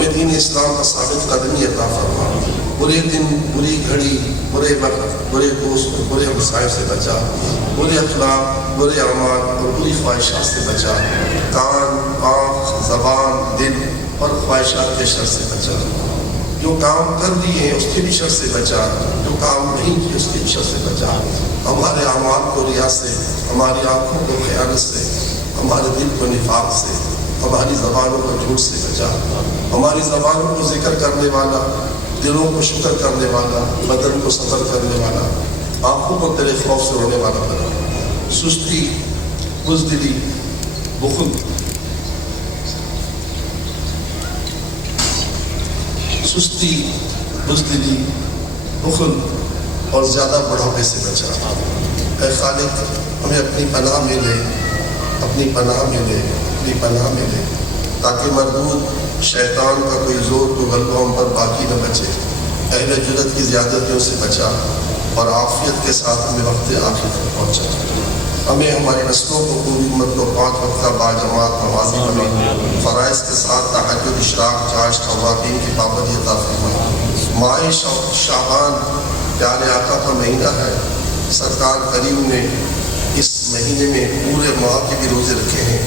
ہمیں دین اسلام کا ثابت قدمی عطا فرما، برے دن، بری گھڑی، برے وقت، برے دوست، برے ہمسائے سے بچا، برے اخلاق، برے اعمال اور بری خواہشات سے بچا، کان، آنکھ، زبان، دل اور خواہشات کے شر سے بچا، جو کام کر دیے ہیں اس کے بھی شر سے بچا، جو کام نہیں کیے اس کے بھی شر سے بچا، ہمارے اعمال کو ریا سے، ہماری آنکھوں کو خیانت سے، ہمارے دل کو نفاق سے، ہماری زبانوں کو جھوٹ سے بچا، ہماری زبانوں کو ذکر کرنے والا، دلوں کو شکر کرنے والا، بدن کو صبر کرنے والا، آنکھوں کو تیرے خوف سے رونے والا بنا، سستی، بزدلی، بخل، سستی، بزدلی، بخل اور زیادہ بڑھاپے سے بچا۔ اے خالق ہمیں اپنی پناہ میں لے، اپنی پناہ میں لے، اپنی پناہ میں لے، تاکہ مردود شیطان کا کوئی زور کو غلبہ ہم پر باقی نہ بچے، اہل جرت کی زیادتیوں سے بچا اور عافیت کے ساتھ ہمیں وقت آخر تک پہنچا۔ ہمیں ہماری نسلوں کو، پوری امت کو 5 وقت کا باجماعت نمازی بنا، فرائض کے ساتھ تہجد، اشراق، چاشت، خواتین کی پابندی عطا فرما۔ ماہ شعبان پیارے آقا کا مہینہ ہے، سرکار کریم نے اس مہینے میں پورے ماہ کے بھی روزے رکھے ہیں،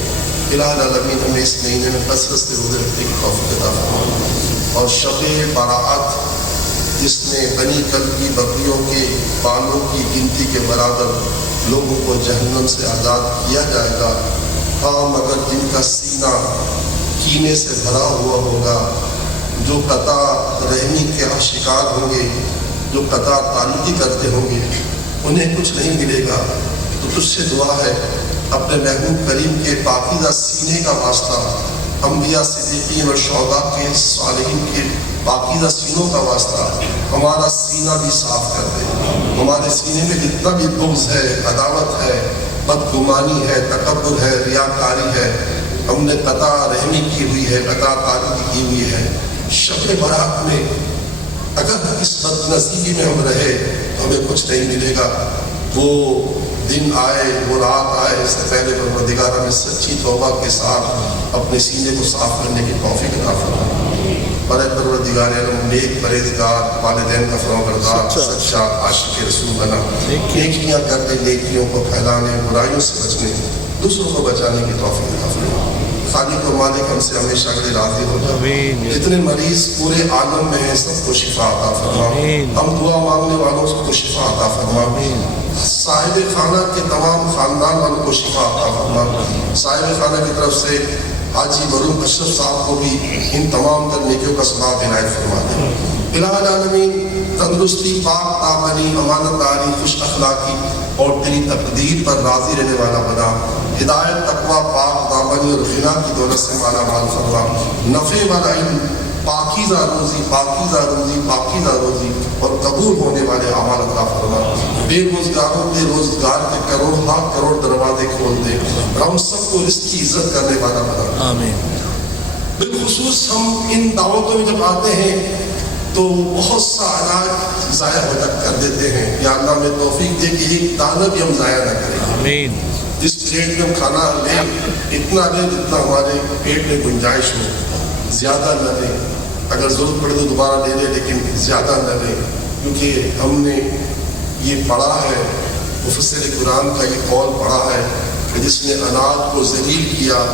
الہ العالمین ہمیں اس مہینے میں کثرت سے روزے رکھنے کی توفیق عطا فرما۔ اور شب براءت جس میں بنی کلب کی بکریوں کے بالوں کی گنتی کے برابر لوگوں کو جہنم سے آزاد کیا جائے گا، ہاں مگر جن کا سینہ کینے سے بھرا ہوا ہوگا، جو قطع رحمی کے شکار ہوں گے، جو قطع تعلقی کرتے ہوں گے، انہیں کچھ نہیں ملے گا۔ تو تجھ سے دعا ہے اپنے محبوب کریم کے پاکیزہ سینے کا واسطہ، انبیاء، صدیقین اور شہداء کے، صالحین کے پاکیزہ سینوں کا واسطہ ہمارا سینہ بھی صاف کر دے۔ ہمارے سینے میں جتنا بھی بغض ہے، عداوت ہے، بدگمانی ہے، تکبر ہے، ریاکاری ہے، ہم نے قطع رحمی کی ہوئی ہے، قطع تعلقی کی ہوئی ہے، شب برات میں اگر اس بد نصیبی میں ہم رہے تو ہمیں کچھ نہیں ملے گا۔ وہ دن آئے، وہ رات آئے، اس سے پہلے پروردگار ہمیں سچی توبہ کے ساتھ اپنے سینے کو صاف کرنے کی توفیق عطا فرما۔ اور اے پروردگار عالم، نیک پرہیزگار، والدین کا فرمانبردار، سچا عاشق رسول بنا، نیکیاں کرنے، نیکیوں کو پھیلانے، برائیوں سے بچنے، دوسروں کو بچانے کی توفیق عطا فرما۔ خالق و مالک ہم سے ہمیشہ کے لیے راضی ہو جا۔ جتنے مریض پورے عالم میں ہیں سب کو شفا عطا فرما، ہم دعا مانگنے والوں کو شفا عطا فرما، صاحب خانہ کے تمام خاندان والوں کو شفا عطا فرما، صاحب خانہ کی طرف سے حاجی مرحوم اشرف صاحب کو بھی ان تمام تر نیکیوں کا ثواب عنایت فرما دے۔ الہ العالمین تندرستی، پاک دامنی، امانت داری، خوش اخلاقی اور تیری تقدیر پر راضی رہنے والا بنا، ہدایت، تقویٰ، پاک دامنی اور غنا کی دولت سے مالا مال فرما، نفع والا علم، پاکیزہ روزی، پاکیزہ روزی، پاکیزہ روزی اور قبول ہونے والے اعمال عطا فرما۔ بے روزگاروں کے روزگار کے کروڑ دروازے کھول دے، ہم سب کو رزق کی عزت کرنے والا بنا۔ آمین۔ بالخصوص ہم ان دعوتوں میں جب آتے ہیں تو بہت سا اناج ضائع ہو کر دیتے ہیں، یا اللہ میں توفیق دے کہ ایک دانہ بھی ہم ضائع نہ کریں۔ آمین۔ جس پلیٹ میں ہم کھانا لیں اتنا لیں جتنا ہمارے پیٹ میں گنجائش ہو، زیادہ نہ لیں، اگر ضرورت پڑے تو دوبارہ لے لیں لیکن زیادہ نہ لیں، کیونکہ ہم نے یہ پڑھا ہے، مفسر قرآن کا یہ قول پڑھا ہے کہ جس نے اناج کو ذلیل کیا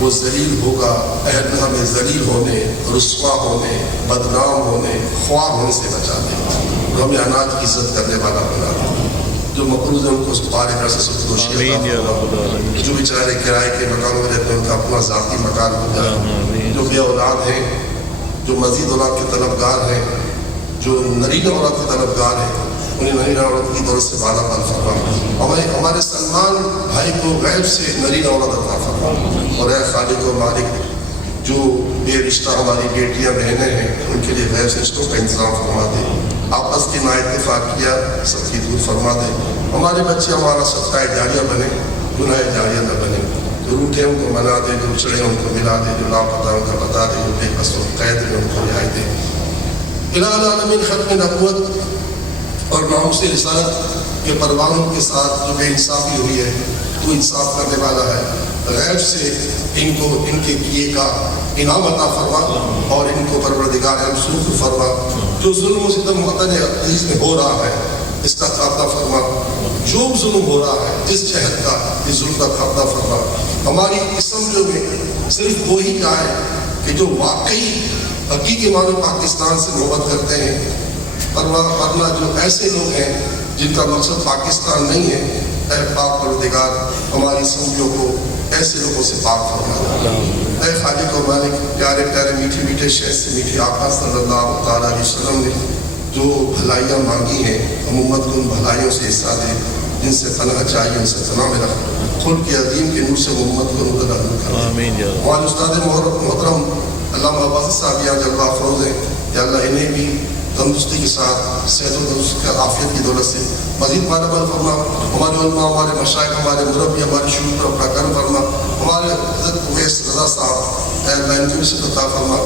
وہ ذلیل ہوگا، اہل ہمیں ذلیل ہونے، رسوا ہونے، بدنام ہونے، خوار ہونے سے بچا دے اور ہمیں اناج کی عزت کرنے والا بنا دے۔ جو مقروض ہیں ان کو پارے کر سے سفدوشی عطا فرما، جو بیچارے کرائے کے مکانوں میں رہتے ہیں ان کا اپنا ذاتی مکان ہو جائے، جو بے اولاد ہیں، جو مزید اولاد کے طلبگار ہیں، جو نرینہ اولاد کے طلبگار ہیں، انہیں نرینہ اولاد کی دولت سے بالا مال فرما، ہمارے سلمان بھائی کو غیب سے نرینہ اولاد عطا فرما، اور اے خالق و مالک جو بے رشتہ ہماری بیٹیاں بہنیں ہیں ان کے لیے غیب سے رشتوں کا انتظام فرما دے، آپس کی نااتفاقیہ سب کی دور فرما دے، ہمارے بچے ہمارا صدقہ جاریہ بنے، گناہ جاریہ نہ بنے، جو روٹھے ان کو منا دے، جو چڑھے ان کو ملا دے، جو لاپتہ ان کا بتا دے، جو بے بس و قید میں ان کو رہائی دے۔ الہ العالمین ختم نبوت اور ناموس رسالت کے پروانوں کے ساتھ جو بے انصافی ہوئی ہے تو انصاف کرنے والا ہے، غیب سے ان کو ان کے کیے کا انعام عطا فرما اور ان کو پروردگار عالم سرور فرما. جو ظلم و ستم وطن عزیز میں ہو رہا ہے اس کا خاتمہ فرما. جو ظلم ہو رہا ہے اس جہد کا اس ظلم کا خاتمہ فرما. ہماری اسمبلیوں میں صرف وہی کا ہے کہ جو واقعی حقیقی معنی پاکستان سے محبت کرتے ہیں، ورنہ جو ایسے لوگ ہیں جن کا مقصد پاکستان نہیں ہے، اے پاک پروردگار ہماری اسمبلیوں کو ایسے لوگوں سے پاک فرما. اے خالق و مالک، پیارے پیارے میٹھے میٹھے شہد سے میٹھی آقا صلی اللہ تعالیٰ علیہ وسلم نے جو بھلائیاں مانگی ہیں، ہم امت کو ان بھلائیوں سے حصہ دے. جن سے پناہ چاہیے ان سے پناہ میں رکھ. خلق کے عظیم کے نور سے محمد کو نور عطا کر. ہمارے استاد محترم علامہ عباس صاحب یہاں جلوہ افروز ہیں، یا اللہ انہیں بھی تندرستی کے ساتھ صحت و تندرستی کی عافیت کی دولت سے مزید مالبال فرما. ہمارے علماء، ہمارے مشائخ، ہمارے مربی، ہمارے شیوخ پر اپنا کرم فرما. ہمارے حضرت اویس رضا صاحب، اے اللہ ان کو بھی صحت عطا فرما،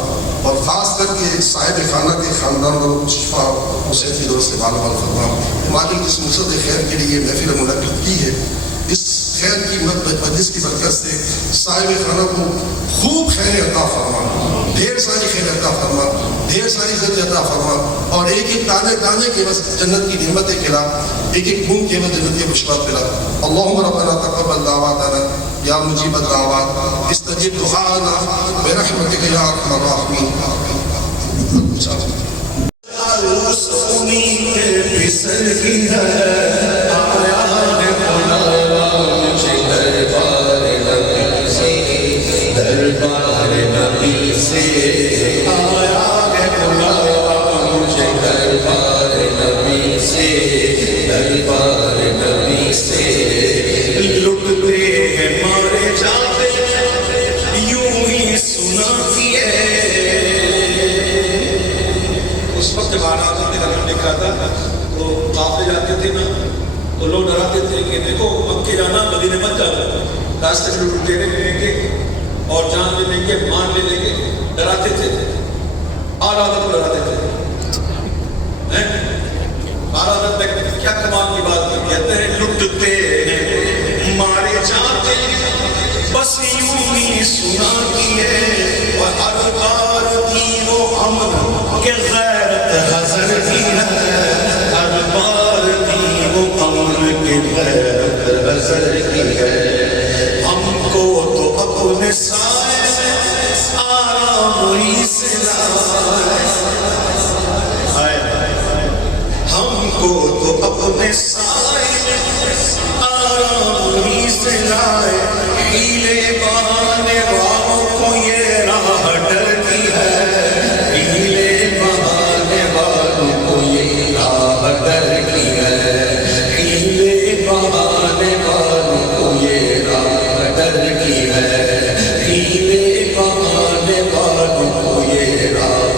اور خاص کر کے صاحب خانہ کے خاندان والوں کو شفا و صحت کی دولت سے مالبال فرما. ہمارے جس مقصد خیر کے لیے محفل منعقد کی ہے، اس خیر کی مجلس کی برکت سے صاحب خانہ کو خوب خیر عطا فرما، ڈھیر ساری خیر عطا فرما، ڈھیر ساری عزت عطا فرما، اور ایک ایک دانے دانے کے بس جنت کی نعمتیں کھلا، ایک ایک بوند کے بس جنت کے بشرات پلا. اللہم ربنا تقبل دعواتنا یا مجیب الدعوات استجب دعانا برحمتک یا ارحم الراحمین. تو قافلے جاتے تھے نا تو لوگ ڈراتے تھے کہ دیکھو مکے جانا مدینے مت جانا، راستے میں لوگ ڈیرے لے لیں گے اور جان لے لیں گے، مان لے لیں گے، ڈراتے تھے. اور عادت کو ڈراتے تھے. عادت تک کیا کمال کی بات کی، کہتے ہیں لٹتے ہیں مارے جاتے بس یوں ہی سنا کیے، وہ ہر بار تھی وہ امن کہ غیرت حضر کی ہے، ہر بار تھی وہ امن کہ غیرت حضر کی ہے. ہم کو تو اپنے سائے میں آرام ہی سے لائے، ہم کو تو اپنے سائے میں آرام ہی سے لائے. ہیلے بہانے والوں کو یہ راہ ڈرتی ہے، ہیلے بہانے والوں کو یہ راہ ڈرتی ہے، ہیلے بہانے والوں کو یہ راہ ڈرتی ہے، ہیلے بہانے والوں کو یہ راہ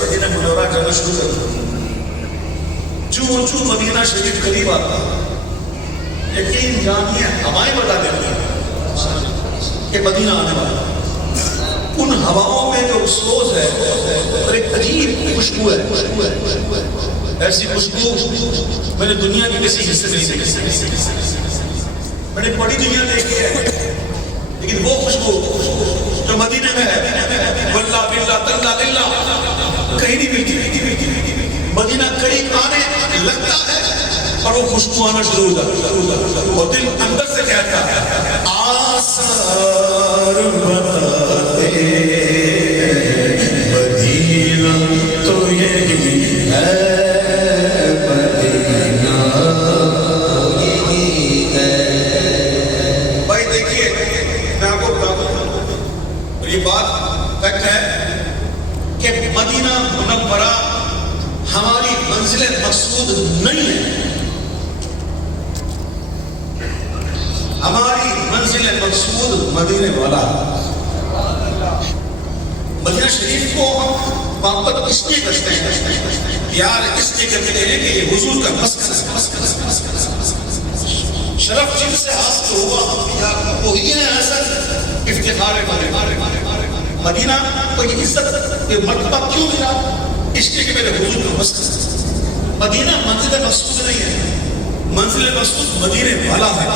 مدینہ منورہ جانا شروع کر دیا. چون چون مدینہ شریف قریب آتا یقین جانیے ہوائیں بتا دیتی ہیں کہ مدینہ آنے والا. ان ہواؤں میں جو سوز ہے اور ایک عجیب خوشبو ہے. ایسی خوشبو میں نے دنیا کی کسی حصے میں نہیں دیکھی. میں نے بڑی دنیا دیکھی ہے لیکن وہ خوشبو جو مدینہ میں ہے واللہ باللہ تاللہ للہ کہیں نہیں ملتی. مدینہ قریب آنے لگتا ہے اور وہ خوشبو آنا شروع ہو جاتا ہے اور دل اندر سے کہتا ہے آثار بتاتے مدینہ تو یہی ہے. بھائی دیکھیے میں آپ کو بتاتا ہوں اور یہ بات فیکٹ ہے کہ مدینہ منورہ ہماری منزل مقصود نہیں ہے. ہماری منزل مقصود مدینے والا. مدینہ شریف کو ہم محبت اس لیے کرتے ہیں پیار اس لیے کرتے ہیں کہ یہ حضور کا مسکن ہے. شرف جن سے حاصل ہوا وہی ہے حسن افتخار مدینہ کو یہ عزت یہ مرتبہ کیوں ملا؟ اس لیے کہ میرے حضور کا مسکن. مدینہ منزل مقصود نہیں ہے, منزل مقصود مدینے والا ہے.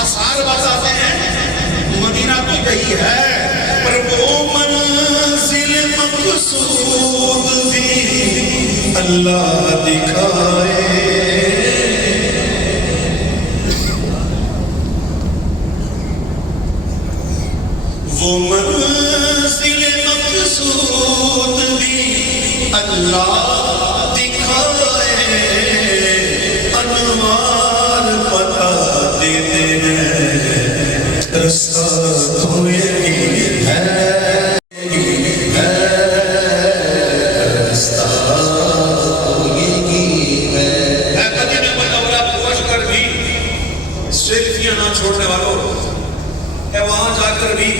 آثار بتاتے ہیں مدینہ تو یہی ہے پر وہ منزل مقصود بھی اللہ دکھائے. وہ منزل مقصود بھی اللہ دکھائے. انوار پتا دیتے ہیں رسا تو یہی ہے. سیلفیاں نہ چھوڑنے والوں وہاں جا کر بھی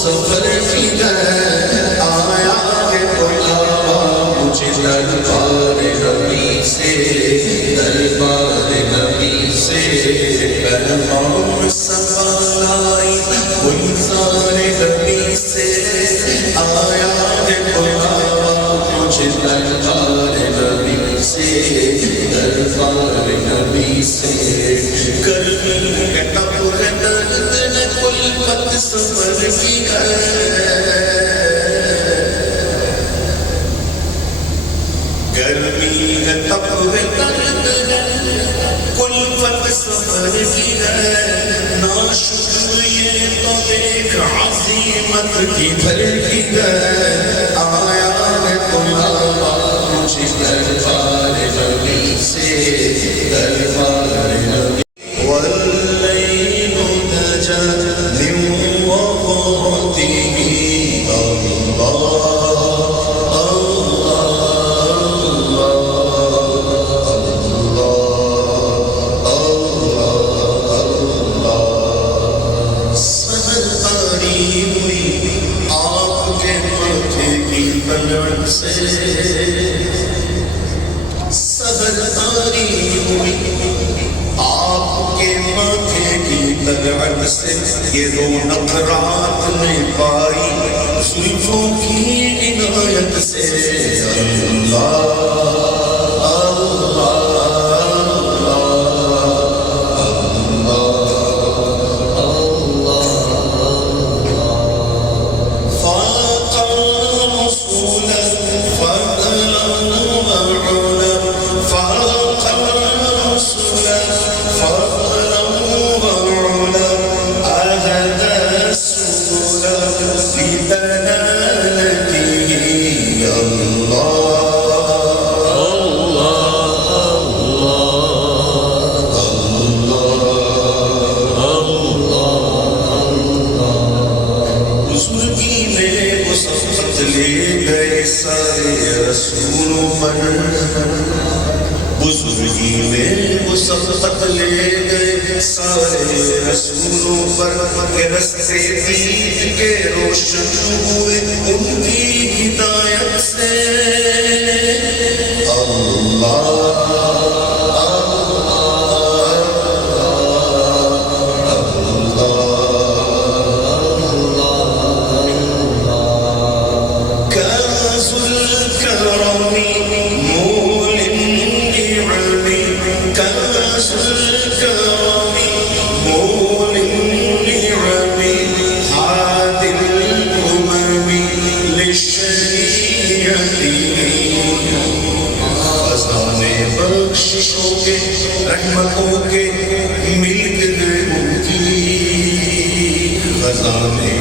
سفر کدھر آیا ہے بلاوا مجھے دربار نبی سے دربار نبی سے پیغام سوال آئی گلزار نبی سے آیا ہے بلاوا مجھے دربار نبی سے دربار نبی سے گرمی کا تب ہے درد نہ کلفت سفر کی گرمی ہے تب ہے درد کلفت سفر کی ہے ناشکر یہ تو ایک عظیمت کی بھر کی ہے آیا ہے بلاوا مجھے دربار نبی سے دربار نبی واللیل نجا من وقته یہ رونق رات نے پائی زلفوں کی عنایت سے اللہ بزرگی میں وہ سبقت لے گئے سارے رسولوں پر کہ رستے دین کے روشن ہوئے ان کی ہدایت سے اللہ رحمتوں کے مل گئے ان کی خزانے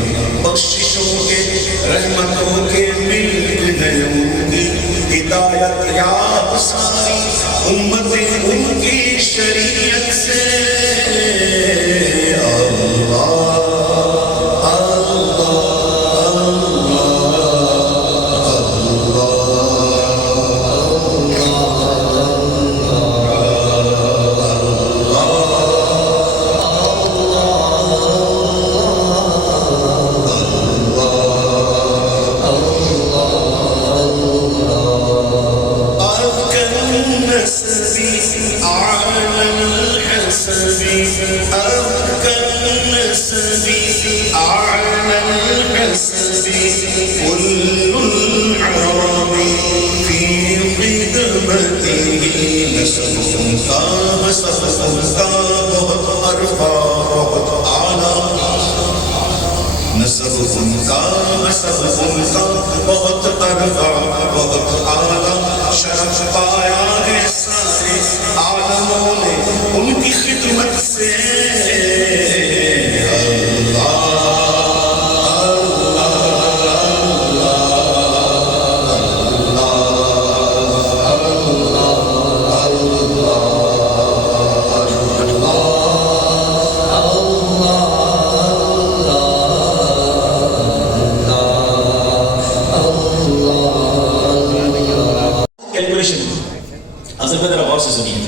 بخششوں کے رحمتوں کے مل گئے ان کی ہدایت یاب ساری امتیں ان کی شریعت سے بہت عرفہ بہت اعلیٰ شرف پایا ہے سارے عالموں نے ان کی خدمت سے اصل میں ذرا غور سے سنیے.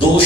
2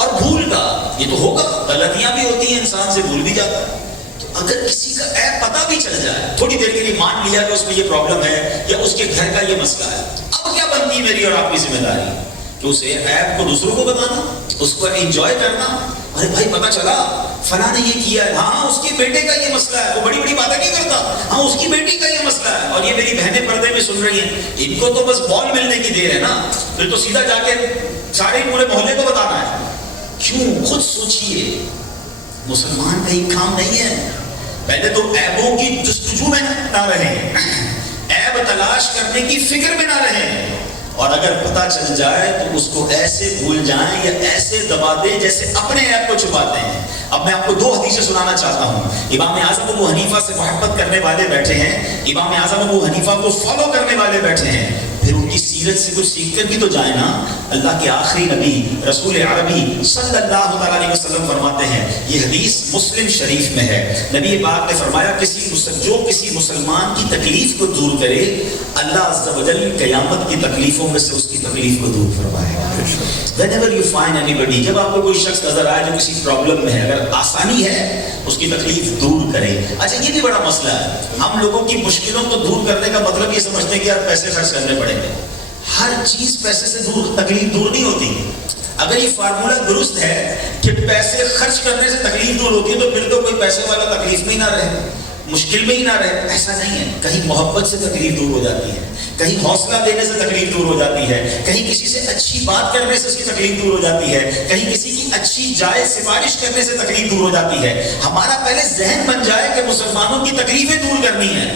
اور بھول کا یہ تو ہوگا، غلطیاں بھی ہوتی ہیں، انسان سے بھول بھی جاتا ہے. تو اگر کسی کا عیب پتہ بھی چل جائے، تھوڑی دیر کے لیے مان لیا کہ اس میں یہ پرابلم ہے یا اس کے گھر کا یہ مسئلہ ہے، اب کیا بنتی ہے میری اور آپ کی ذمہ داری کہ اس عیب کو دوسروں کو بتانا، اس کو انجوائے کرنا. ارے بھائی پتہ چلا فلاں نے یہ کیا ہے، ہاں اس کے بیٹے کا یہ مسئلہ ہے، وہ بڑی بڑی باتیں نہیں کرتا، ہاں اس کی بیٹی کا یہ مسئلہ ہے، اور یہ میری بہنیں پردے میں سن رہی ہیں، ان کو تو بس بال ملنے کی دیر ہے نا، پھر تو سیدھا جا کے سارے پورے محلے کو بتانا ہے. کیوں؟ خود سوچئے، مسلمان کا یہ کام نہیں ہے. پہلے تو عیبوں کی جستجو میں نہ رہیں، عیب تلاش کرنے کی فکر میں نہ رہیں، اور اگر پتہ چل جائے تو اس کو ایسے بھول جائیں یا ایسے دبا دیں جیسے اپنے عیب کو چھپاتے ہیں. اب میں آپ کو 2 حدیثیں سنانا چاہتا ہوں. امام اعظم ابو حنیفہ سے محبت کرنے والے بیٹھے ہیں، امام اعظم ابو حنیفہ کو فالو کرنے والے بیٹھے ہیں، پھر ان کی سیرت سے کچھ سیکھ کر بھی تو جائیں نا. اللہ کے آخری نبی رسول عربی صلی اللہ تعالیٰ علیہ وسلم فرماتے ہیں، یہ حدیث مسلم شریف میں ہے، نبی پاک نے فرمایا جو کسی مسلمان کی تکلیف کو دور کرے، اللہ عز و جل قیامت کی تکلیفوں میں سے اس کی تکلیف کو دور فرمائے گا. Whenever you find anybody، جب آپ کو کوئی شخص نظر آئے جو کسی پرابلم میں ہے، اگر آسانی ہے اس کی تکلیف دور کرے. اچھا یہ بھی بڑا مسئلہ ہے، ہم لوگوں کی مشکلوں کو دور کرنے کا مطلب یہ سمجھتے ہیں کہ یار پیسے خرچ کرنے پڑیں گے. ہر چیز پیسے سے دور، تکلیف دور نہیں ہوتی. اگر یہ فارمولہ درست ہے کہ پیسے خرچ کرنے سے تکلیف دور ہوتی ہے تو پھر تو کوئی پیسے والا تکلیف میں ہی نہ رہے، مشکل میں ہی نہ رہے. ایسا نہیں ہے، کہیں محبت سے تکلیف دور ہو جاتی ہے، کہیں حوصلہ دینے سے تکلیف دور ہو جاتی ہے، کہیں کسی سے اچھی بات کرنے سے اس کی تکلیف دور ہو جاتی ہے، کہیں کسی کی اچھی جائز سفارش کرنے سے تکلیف دور ہو جاتی ہے. ہمارا پہلے ذہن بن جائے کہ مسلمانوں کی تکلیفیں دور کرنی ہے،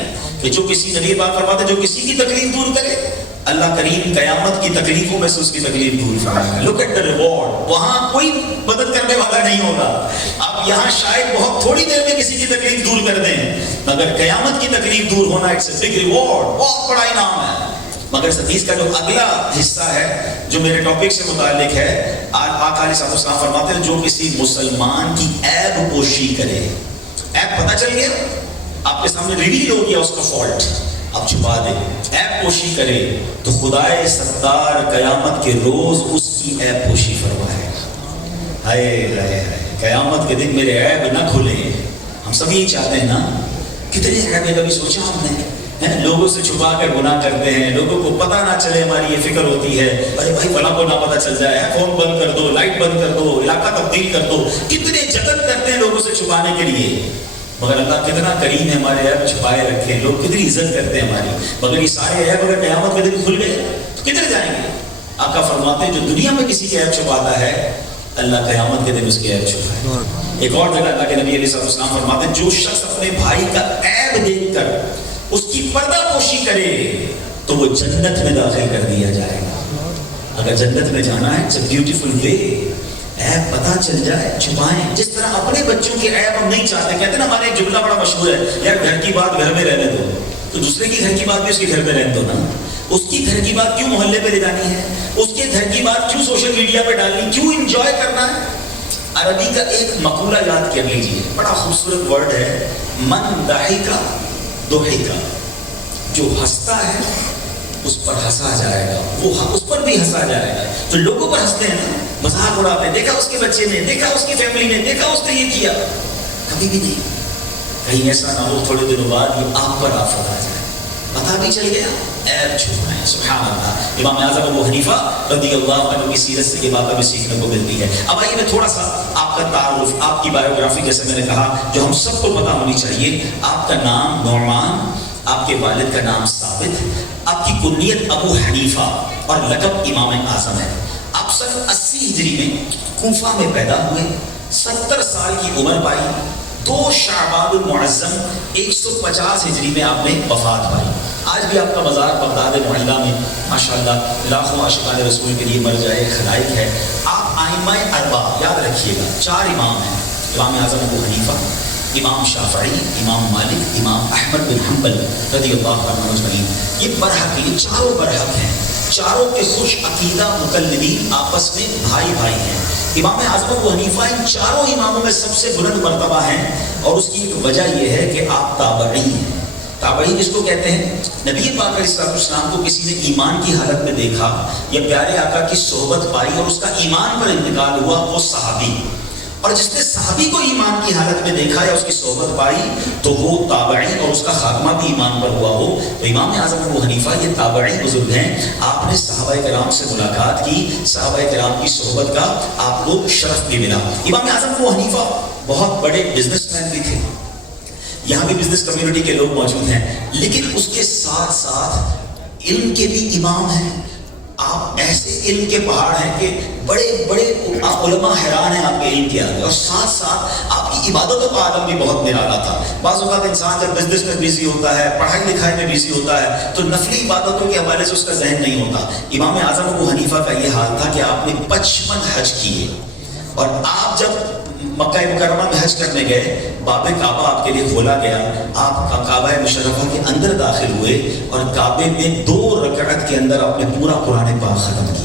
کہ جو کسی نبی پاک فرماتے جو کسی کی تکلیف دور کرے اللہ کریم قیامت کی تکلیفوں میں سے اس کی تکلیف دور فرمائے گا. لک ایٹ دی ریوارڈ، وہاں کوئی مدد کرنے والا نہیں ہوگا. آپ یہاں شاید بہت تھوڑی دیر میں کسی کی تکلیف دور کر دیں، مگر قیامت کی تکلیف دور ہونا اٹس اے بگ ریوارڈ، بہت بڑا انعام ہے. مگر اس حدیث کا جو اگلا حصہ ہے جو میرے ٹاپک سے متعلق ہے، آقا علیہ الصلوۃ والسلام فرماتے ہیں جو کسی مسلمان کی عیب پوشی کرے، عیب پتہ چل گیا، آپ کے سامنے ریویل ہو گیا اس کا فالٹ، اب چھپا دے، عیب پوشی کرے تو خدائے ستار قیامت کے روز اس کی عیب پوشی فرمائے. ہائے ہائے ہائے، قیامت کے دن میرے عیب نہ کھلے. ہم سب یہی چاہتے ہیں نا، کتنے عیب ہے کبھی سوچا ہم نے؟ لوگوں سے چھپا کر گناہ کرتے ہیں، لوگوں کو پتہ نہ چلے، ہماری یہ فکر ہوتی ہے ارے بھائی فلاں کو نہ پتہ چل جائے، فون بند کر دو، لائٹ بند کر دو، علاقہ تبدیل کر دو. کتنے جتن کرتے ہیں لوگوں سے چھپانے کے لیے، مگر اللہ کتنا کریم ہے، ہمارے عیب چھپائے رکھے، لوگ کتنی عزت کرتے ہیں ہماری. مگر یہ سارے عیب اگر قیامت کے دن کھل گئے تو کدھر جائیں گے؟ آقا فرماتے ہیں جو دنیا میں کسی کے عیب چھپاتا ہے اللہ قیامت کے دن اس کے عیب چھپائے. ایک اور جگہ اللہ کے نبی علیہ السلام فرماتے ہیں جو شخص اپنے بھائی کا عیب دیکھ کر اس کی پردہ پوشی کرے تو وہ جنت میں داخل کر دیا جائے گا. اگر جنت میں جانا ہے اٹس اے بیوٹیفل وے، عیب پتہ چل جائے، چھپائیں. جس طرح اپنے بچوں کے عیب ہم نہیں چاہتے، کہتے ہیں نا ہمارے ایک جملہ بڑا مشہور ہے، یار گھر کی بات گھر میں رہنے دو، تو دوسرے کی گھر کی بات بھی اس کے گھر میں رہنے دو نا. اس کی گھر کی بات کیوں محلے پہ لے جانی ہے، اس کے گھر کی بات کیوں سوشل میڈیا پہ ڈالنی، کیوں انجوائے کرنا ہے. عربی کا ایک مقولہ یاد کر لیجیے، بڑا خوبصورت ورڈ ہے، من ضحکا ضحکا، جو ہنستا ہے اس پر ہنسا جائے گا، وہ اس پر بھی ہنسا جائے گا. تو لوگوں پر ہنستے ہیں نا، مذاق اڑاتے ہیں، دیکھا اس کے بچے نے، دیکھا اس کی فیملی نے، دیکھا اس نے یہ کیا. کبھی بھی نہیں، کہیں ایسا نہ ہو تھوڑے دنوں بعد یہ آپ پر آفت آ جائے. پتہ بھی چل گیا، عیب چھپائیں. سبحان اللہ. امام اعظم ابو حنیفہ رضی اللہ عنہ کی سیرت سے یہ بات ہمیں سیکھنے کو ملتی ہے. اب آئیے میں تھوڑا سا آپ کا تعارف، آپ کی بایوگرافی جیسے میں نے کہا جو ہم سب کو پتہ ہونی چاہیے. آپ کا نام نعمان، آپ کے والد کا نام ثابت، آپ کی کنیت ابو حنیفہ اور لقب امام اعظم ہے. آپ سن 80 ہجری میں کوفہ میں پیدا ہوئے، 70 سال کی عمر پائی. 2 شعبان المعظم 150 ہجری میں آپ نے وفات پائی. آج بھی آپ کا مزار بغداد معلّہ میں ماشاءاللہ لاکھوں عاشقان رسول کے لیے مر جائے خلائق ہے. آپ ائمہ اربع یاد رکھیے گا، 4 امام ہیں، امام اعظم ابو حنیفہ، امام شافعی، امام مالک، امام احمد بن حنبل رضی اللہ عنہ اجمعین. یہ برحق، یہ چاروں برحق ہیں، چاروں کے خوش عقیدہ مقلدین آپس میں بھائی بھائی ہیں. امام اعظم ابو حنیفہ ان چاروں اماموں میں سب سے بلند مرتبہ ہیں، اور اس کی ایک وجہ یہ ہے کہ آپ تابعی ہیں. تابعی کس کو کہتے ہیں؟ نبی پاک علیہ السلام کو کسی نے ایمان کی حالت میں دیکھا یا پیارے آقا کی صحبت پائی اور اس کا ایمان پر انتقال ہوا، وہ صحابی. اور جس نے صحابی کو ایمان کی حالت میں دیکھا یا اس کی صحبت پائی تو وہ تابعی اور اس کا خاتمہ بھی ایمان پر ہوا ہو. تو امام اعظم ابو حنیفہ یہ تابعی بزرگ ہیں. آپ نے صحابہ کرام سے ملاقات کی، صحابہ کرام کی صحبت کا آپ کو شرف بھی ملا. امام اعظم ابو حنیفہ بہت بڑے بزنس مین بھی تھے. یہاں بھی بزنس کمیونٹی کے لوگ موجود ہیں، لیکن اس کے ساتھ ساتھ علم کے بھی امام ہیں. آپ ایسے علم کے پہاڑ ہیں کہ بڑے بڑے علماء حیران ہیں آپ کے علم کے آگے، اور ساتھ ساتھ آپ کی عبادتوں کا عالم بھی بہت نرالا تھا. بعض اوقات انسان جب بزنس میں بیزی ہوتا ہے، پڑھائی لکھائی میں بیزی ہوتا ہے، تو نفلی عبادتوں کے حوالے سے اس کا ذہن نہیں ہوتا. امام اعظم ابو حنیفہ کا یہ حال تھا کہ آپ نے 55 حج کیے، اور آپ جب مکہ مکرمہ میں حج کرنے گئے، باب کعبہ آپ کے لیے کھولا گیا، آپ کعبہ مشرفہ کے اندر داخل ہوئے اور کعبے میں 2 رکعت کے اندر آپ نے پورا قرآن پاک ختم کیا.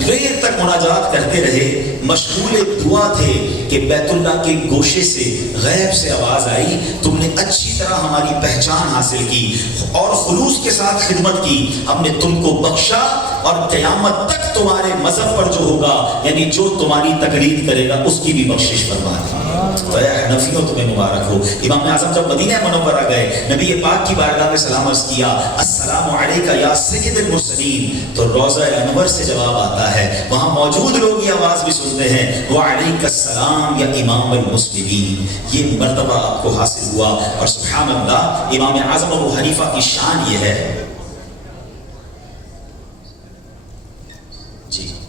دیر تک مناجات کرتے رہے، مشغول دعا تھے کہ بیت اللہ کے گوشے سے غیب سے آواز آئی، تم نے اچھی طرح ہماری پہچان حاصل کی اور خلوص کے ساتھ خدمت کی، ہم نے تم کو بخشا، اور قیامت تک تمہارے مذہب پر جو ہوگا، یعنی جو تمہاری تقلید کرے گا، اس کی بھی بخشش فرما دی. تو اے حنفیوں تمہیں مبارک ہو. امام اعظم جب مدینہ منورہ گئے، نبی پاک کی بارگاہ میں سلام عرض کیا، السلام علیکہ یا سید المرسلین، تو روضہ انور سے جواب آتا ہے. وہاں موجود لوگ یہ آواز بھی سنتے ہیں، وعلیک السلام یا امام المسلمین. یہ مرتبہ آپ کو حاصل ہوا. اور سبحان اللہ، امام اعظم ابو حنیفہ کی شان یہ ہے.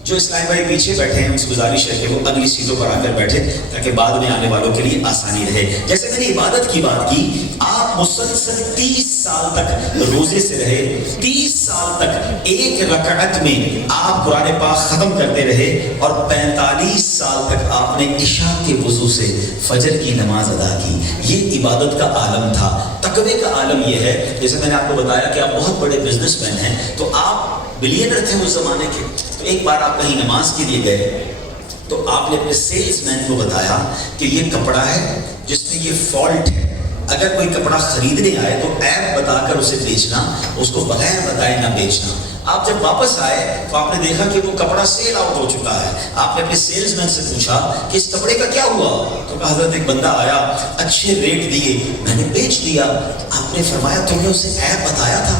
جو اسلام بھائی پیچھے بیٹھے ہیں، ان سے گزارش ہے کہ وہ اگلی سیٹوں پر آ کر بیٹھے تاکہ بعد میں آنے والوں کے لیے آسانی رہے. جیسے میں نے عبادت کی بات کی، آپ مسلسل 30 سال تک روزے سے رہے، 30 سال تک ایک رکعت میں آپ قرآن پاک ختم کرتے رہے، اور 45 سال تک آپ نے عشاء کے وضو سے فجر کی نماز ادا کی. یہ عبادت کا عالم تھا. تقوی کا عالم یہ ہے، جیسے میں نے آپ کو بتایا کہ آپ بہت بڑے بزنس مین ہیں، تو آپ بلینر تھے اس زمانے کے. تو ایک بار آپ کہیں نماز کے لیے گئے تو آپ نے اپنے سیلز مین کو بتایا کہ یہ کپڑا ہے جس میں یہ فالٹ ہے، اگر کوئی کپڑا خریدنے آئے تو ایپ بتا کر اسے بیچنا، اس کو بغیر بتائے نہ بیچنا. آپ جب واپس آئے تو آپ نے دیکھا کہ وہ کپڑا سیل آؤٹ ہو چکا ہے. آپ نے اپنے سیلز مین سے پوچھا کہ اس کپڑے کا کیا ہوا؟ تو کہا حضرت ایک بندہ آیا، اچھے ریٹ دیے، میں نے بیچ دیا. آپ نے فرمایا تم نے اسے ایپ بتایا تھا؟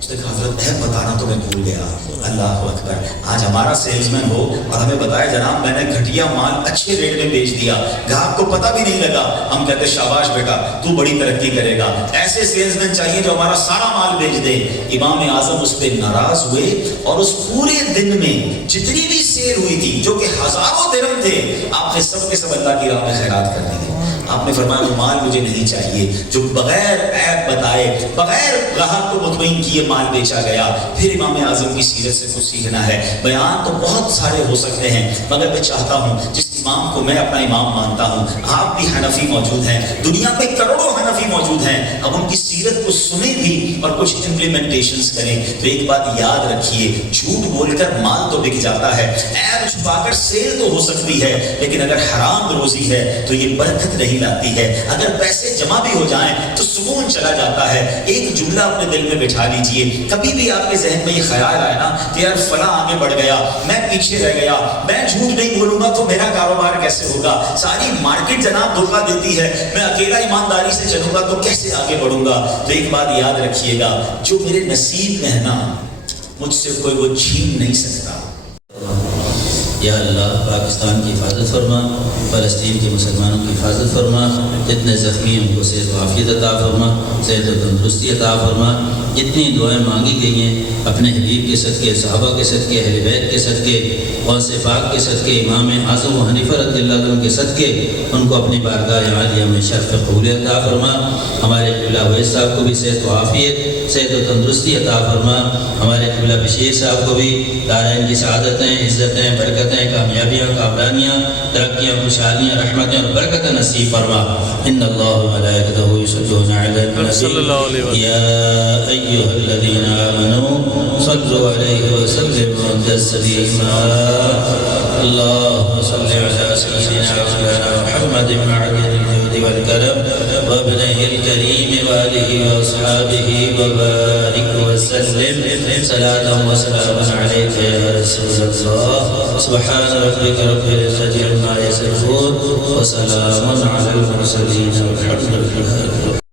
اس نے کہا حضرت ایپ بتانا تو میں بھول گیا. اللہ اکبر. آج ہمارا سیلز مین ہو اور ہمیں بتائے جناب میں نے گھٹیا مال اچھے ریٹ میں بیچ دیا، گاہک کو پتہ بھی نہیں لگا، ہم کہتے شاباش بیٹا تو بڑی ترقی کرے گا. ایسے سیلز مین چاہیے جو ہمارا سارا مال بیچ دے. امام اعظم اس پہ ناراض ہوئے اور اس پورے دن میں جتنی بھی سیل ہوئی تھی جو کہ ہزاروں درہم تھے، آپ نے سب کے سب اللہ کی راہ میں خیرات کر دیے. آپ نے فرمایا وہ مال مجھے نہیں چاہیے جو بغیر ایپ بتائے، بغیر گاہک کو مطمئن کیے مال بیچا گیا. پھر امام اعظم کی سیرت سے کچھ سیکھنا ہے. بیان تو بہت سارے ہو سکتے ہیں، مگر میں چاہتا ہوں جس امام کو میں اپنا امام مانتا ہوں، آپ بھی حنفی موجود ہیں، دنیا میں کروڑوں حنفی موجود ہیں، اب ان کی سیرت کو سنیں بھی اور کچھ امپلیمنٹیشنز کریں. تو ایک بات یاد رکھیے، جھوٹ بول کر مال تو بک جاتا ہے، ایپ چھپا کر سیل تو ہو سکتی ہے، لیکن اگر حرام روزی ہے تو یہ برکت نہیں لاتی ہے. اگر پیسے جمع بھی ہو جائیں تو سکون چلا جاتا ہے. ایک جملہ اپنے دل میں بٹھا لیجئے، کبھی بھی آپ کے ذہن میں یہ خیال آئے نا کہ یار فلاں آگے بڑھ گیا، میں پیچھے رہ گیا، میں جھوٹ نہیں بولوں گا تو میرا کاروبار کیسے ہوگا، ساری مارکیٹ جناب دھوکہ دیتی ہے، میں اکیلا ایمانداری سے چلوں گا تو کیسے آگے بڑھوں گا. تو ایک بات یاد رکھیے گا، جو میرے نصیب میں ہے نا مجھ سے کوئی وہ چھین نہیں سکتا. یا اللہ پاکستان کی حفاظت فرما، فلسطین کے مسلمانوں کی حفاظت فرما، جتنے زخمی ہیں ان کو صحت و عافیت عطا فرما، صحت و تندرستی عطا فرما. جتنی دعائیں مانگی گئی ہیں اپنے حبیب کے صدقے، صحابہ کے صدقے، اہل بیت کے صدقے، غوث پاک کے صدقے، امام اعظم و حنیفہ رضی اللہ عنہ کے صدقے، ان کو اپنی بارگاہ عالیہ میں شرف قبولیت عطا فرما. ہمارے قبلہ ویس صاحب کو بھی صحت و عافیت، صحت و تندرستی عطا فرما. ہمارے قبلہ بشیر صاحب کو بھی دارین کی سعادتیں، عزتیں، برکتیں، کامیابیاں، کامرانیاں، ترقیاں، خوشحالیاں، رحمتیں اور برکتیں نصیب فرما. ان اللہ و ملائکتہ یصلون علی النبی یا ایھا الذین آمنوا صلوا علیہ وسلموا تسلیما. اللهم صل علی سیدنا مولانا محمد معدن الجود والكرم وابنه الكريم وآله وأصحابه وبارك وسلم صلاة وسلام عليك يا رسول الله سبحان ربك رب العزة عما يصفون وسلام على المرسلين والحمد لله رب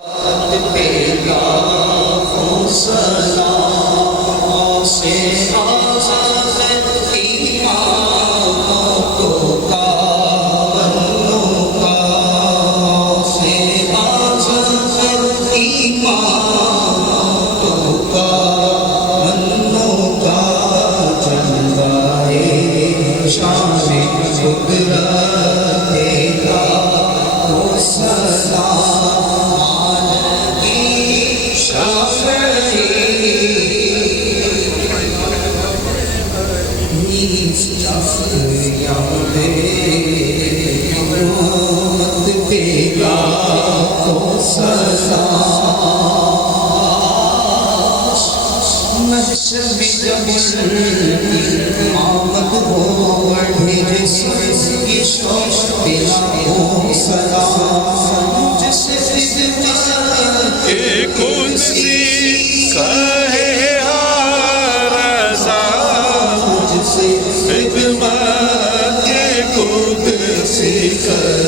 خدمت خود سی کر